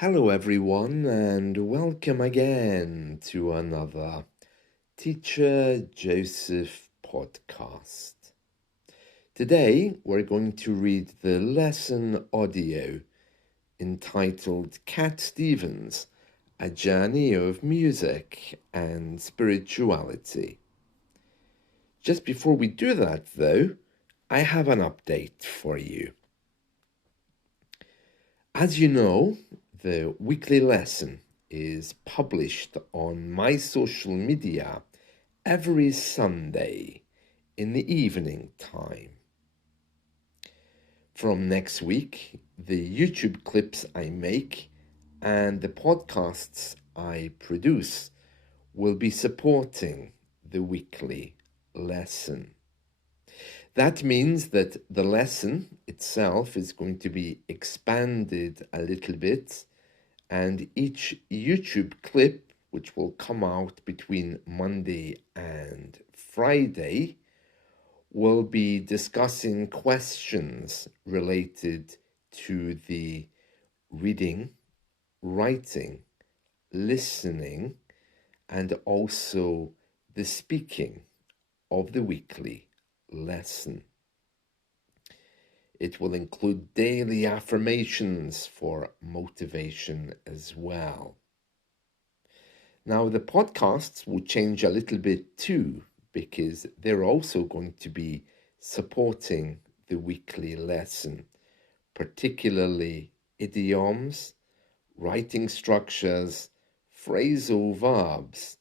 Hello, everyone, and welcome again to another Teacher Joseph podcast. Today, we're going to read the lesson audio entitled Cat Stevens, A Journey of Music and Spirituality. Just before we do that, though, I have an update for you. As you know, the weekly lesson is published on my social media every Sunday in the evening time. From next week, the YouTube clips I make and the podcasts I produce will be supporting the weekly lesson. That means that the lesson itself is going to be expanded a little bit, and each YouTube clip, which will come out between Monday and Friday, will be discussing questions related to the reading, writing, listening, and also the speaking of the weekly lesson. It will include daily affirmations for motivation as well. Now, the podcasts will change a little bit too, because they're also going to be supporting the weekly lesson, particularly idioms, writing structures, phrasal verbs,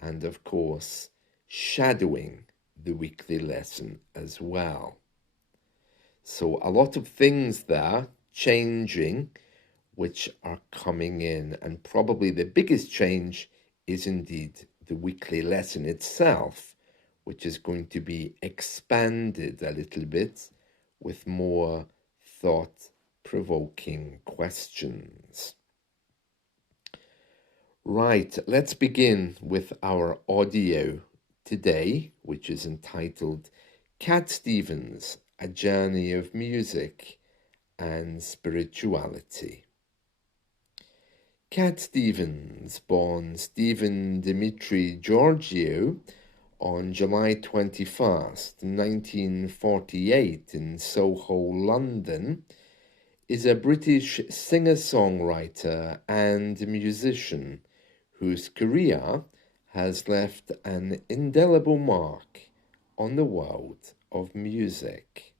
and of course, shadowing the weekly lesson as well. So a lot of things there changing, which are coming in, and probably the biggest change is indeed the weekly lesson itself, which is going to be expanded a little bit with more thought-provoking questions. Right, let's begin with our audio today, which is entitled Cat Stevens, A Journey of Music and Spirituality. Cat Stevens, born Stephen Dimitri Georgiou on July 21st, 1948 in Soho, London, is a British singer-songwriter and musician whose career has left an indelible mark on the world of music.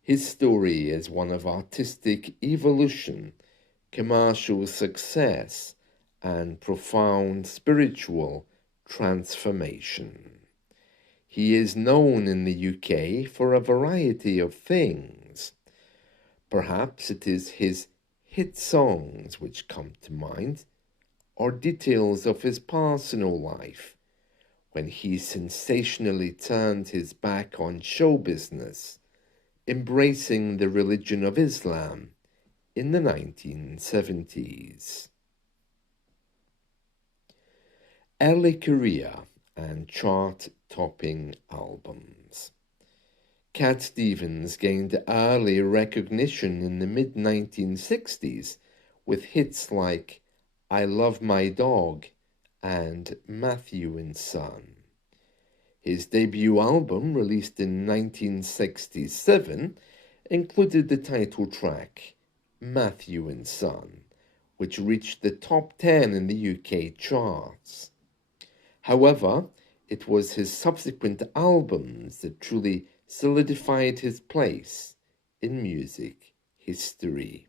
His story is one of artistic evolution, commercial success, and profound spiritual transformation. He is known in the UK for a variety of things. Perhaps it is his hit songs which come to mind, or details of his personal life, when he sensationally turned his back on show business, embracing the religion of Islam in the 1970s. Early career and chart-topping albums. Cat Stevens gained early recognition in the mid-1960s with hits like I Love My Dog and Matthew and Son. His debut album, released in 1967, included the title track Matthew and Son, which reached the top 10 in the UK charts. However, it was his subsequent albums that truly solidified his place in music history.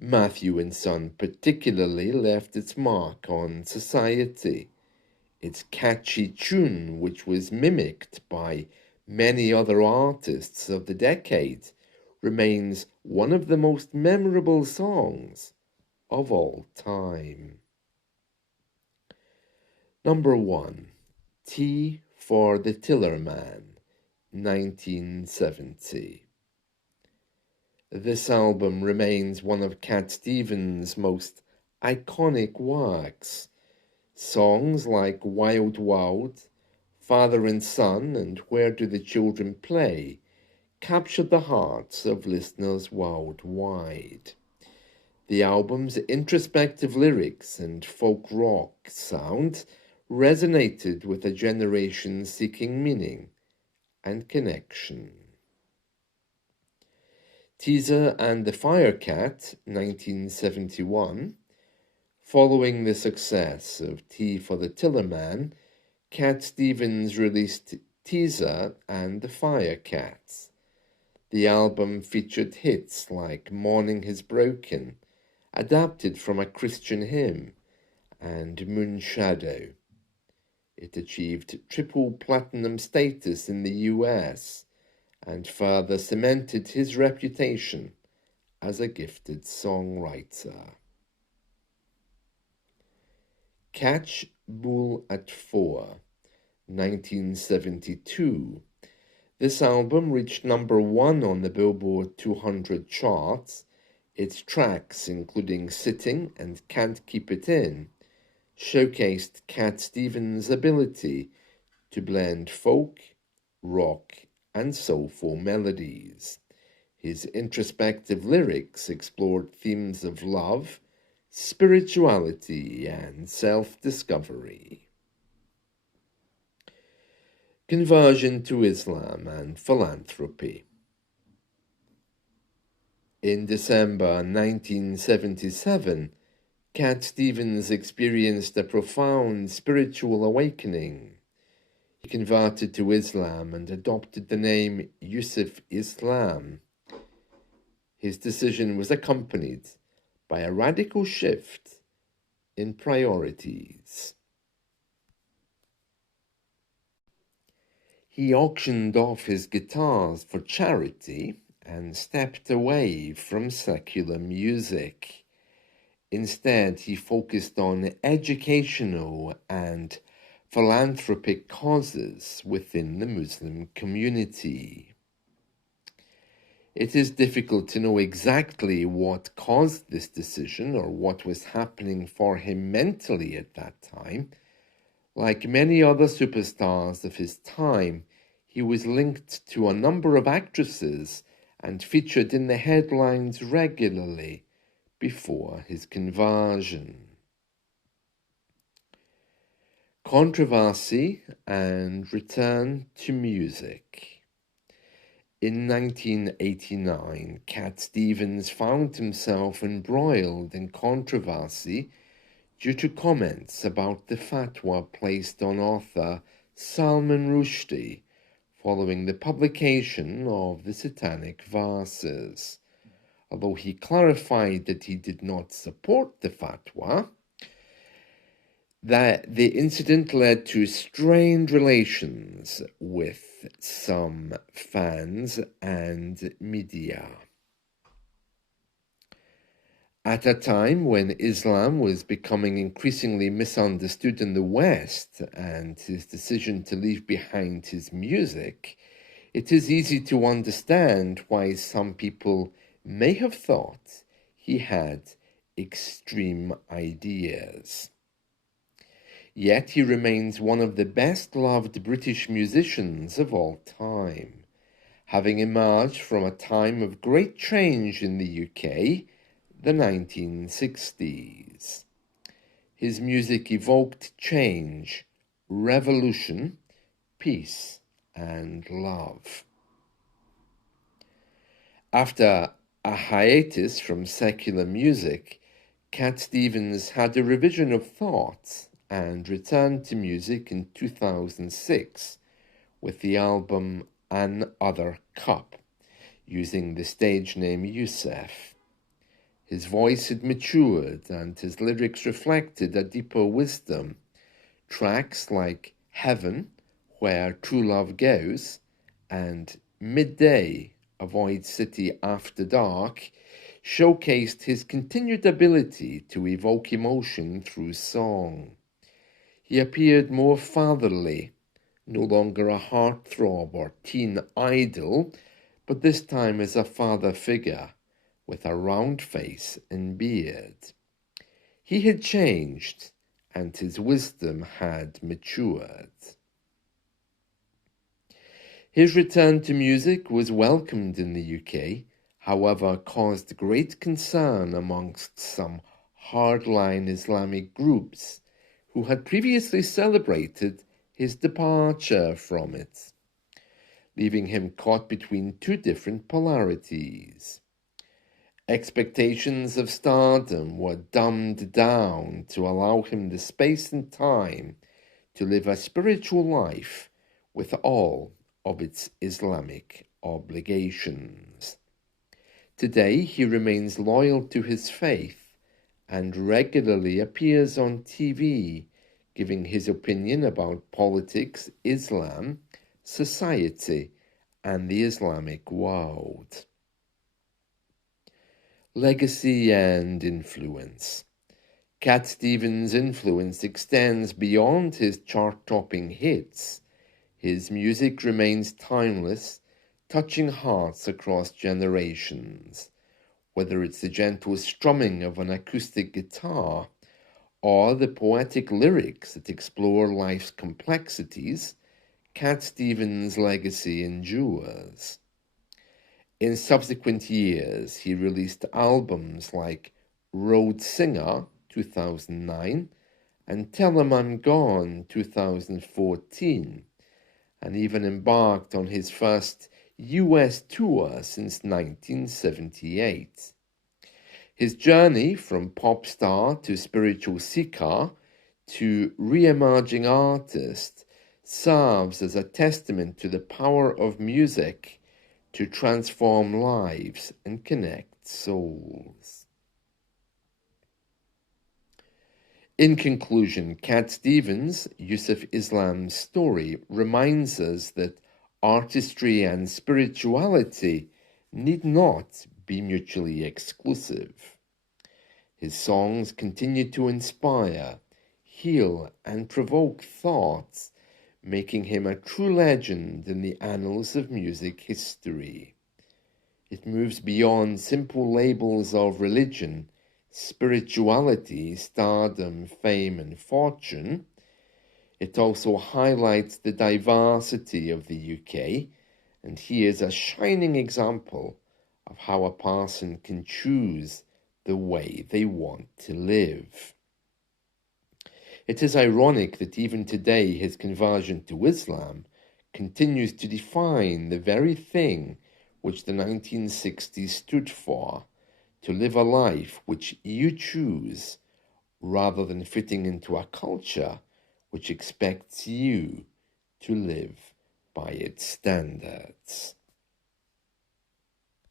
Matthew and Son particularly left its mark on society. Its catchy tune, which was mimicked by many other artists of the decade, remains one of the most memorable songs of all time. Number 1. Tea for the Tillerman, 1970. This album remains one of Cat Stevens' most iconic works. Songs like Wild Wild, Father and Son, and Where Do the Children Play captured the hearts of listeners worldwide. The album's introspective lyrics and folk rock sound resonated with a generation seeking meaning and connection. Teaser and the Firecat, 1971. Following the success of Tea for the Tillerman, Cat Stevens released Teaser and the Firecats. The album featured hits like Morning Has Broken, adapted from a Christian hymn, and Moon Shadow. It achieved triple platinum status in the US and further cemented his reputation as a gifted songwriter. Catch Bull at 4, 1972. This album reached number 1 on the Billboard 200 charts. Its tracks, including Sitting and Can't Keep It In, showcased Cat Stevens' ability to blend folk, rock, and soulful melodies. His introspective lyrics explored themes of love, spirituality, and self-discovery. Conversion to Islam and philanthropy. In December 1977, Cat Stevens experienced a profound spiritual awakening. He converted to Islam and adopted the name Yusuf Islam. His decision was accompanied by a radical shift in priorities. He auctioned off his guitars for charity and stepped away from secular music. Instead, he focused on educational and philanthropic causes within the Muslim community. It is difficult to know exactly what caused this decision or what was happening for him mentally at that time. Like many other superstars of his time, he was linked to a number of actresses and featured in the headlines regularly before his conversion. Controversy and return to music. In 1989, Cat Stevens found himself embroiled in controversy due to comments about the fatwa placed on author Salman Rushdie following the publication of the Satanic Verses. Although he clarified that he did not support the fatwa, that the incident led to strained relations with some fans and media. At a time when Islam was becoming increasingly misunderstood in the West and his decision to leave behind his music, it is easy to understand why some people may have thought he had extreme ideas. Yet he remains one of the best-loved British musicians of all time, having emerged from a time of great change in the UK, the 1960s. His music evoked change, revolution, peace, and love. After a hiatus from secular music, Cat Stevens had a revision of thought and returned to music in 2006 with the album An Other Cup, using the stage name Yusuf. His voice had matured and his lyrics reflected a deeper wisdom. Tracks like Heaven, Where True Love Goes, and Midday, Avoid City After Dark showcased his continued ability to evoke emotion through song. He appeared more fatherly, no longer a heartthrob or teen idol, but this time as a father figure with a round face and beard. He had changed, and his wisdom had matured. His return to music was welcomed in the UK. however, caused great concern amongst some hardline Islamic groups who had previously celebrated his departure from it, leaving him caught between two different polarities. Expectations of stardom were dumbed down to allow him the space and time to live a spiritual life with all of its Islamic obligations. Today, he remains loyal to his faith and regularly appears on TV, giving his opinion about politics, Islam, society, and the Islamic world. Legacy and influence. Cat Stevens' influence extends beyond his chart-topping hits. His music remains timeless, touching hearts across generations, whether it's the gentle strumming of an acoustic guitar or the poetic lyrics that explore life's complexities. Cat Stevens' legacy endures. In subsequent years, he released albums like Road Singer, 2009, and Tell 'Em I'm Gone, 2014, and even embarked on his first US tour since 1978. His journey from pop star to spiritual seeker to re-emerging artist serves as a testament to the power of music to transform lives and connect souls. In conclusion, Cat Stevens, Yusuf Islam's story, reminds us that artistry and spirituality need not be mutually exclusive. His songs continue to inspire, heal, and provoke thoughts, making him a true legend in the annals of music history. It moves beyond simple labels of religion, spirituality, stardom, fame, and fortune. It also highlights the diversity of the UK, and he is a shining example of how a person can choose the way they want to live. It is ironic that even today his conversion to Islam continues to define the very thing which the 1960s stood for, to live a life which you choose, rather than fitting into a culture which expects you to live by its standards.